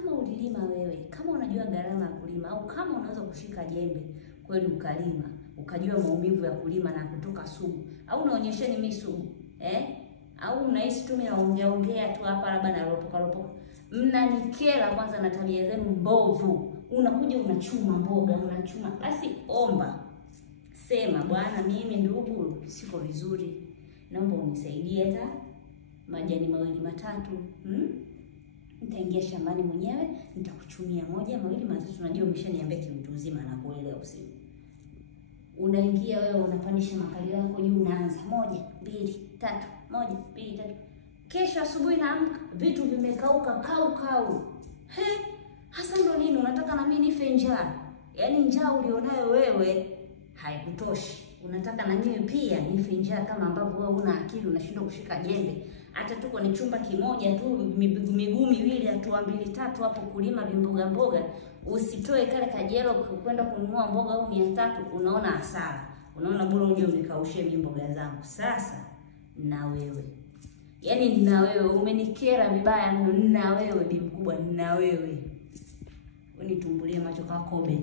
kama ulilima wewe, kama unajua gharama ya kulima, au kama unaweza kushika jembe kweli ukalima, ukajua maumivu ya kulima na kutoka sugu, au unaonyesheni mimi sugu, au unahisi tu mimi naongea tu hapa labda na ropoka. Mnanikera kwanza na tabia zenu mbovu. Unakuja unachuma mboga, unachuma. Basi omba. Sema, bwana mimi ndugu siko vizuri. Naomba unisaidie hata majani 2 matatu. Nitaingia shambani mwenyewe, nitakuchumia 1 2 3. Unajua umeshaniambia kiutu uzima na kuelewa usiku. Unaingia wewe unapandisha makali yako juu, unaanza 1 2 3 1 2 3. Kesho asubuhi naamka vitu vimekauka kau. Hasa ndo nini unataka na mimi nife njaa? Yaani njaa ulionayo wewe haikutoshi. Unataka na mimi pia nife njaa kama ambavyo wewe una akili unashindwa kushika jembe. Hata tuko ni chumba kimoja tu, miguu miwili, hatua 2 3 hapo kulima mboga. Usitoe kale kajelo kwenda kununua mboga au 300, unaona hasara. Unaona bora uje unikaushe mimi mboga zangu. Sasa na wewe. Yaani na wewe umenikera vibaya mno, na wewe bi mkubwa, na wewe unitumbulie macho kwa kobe.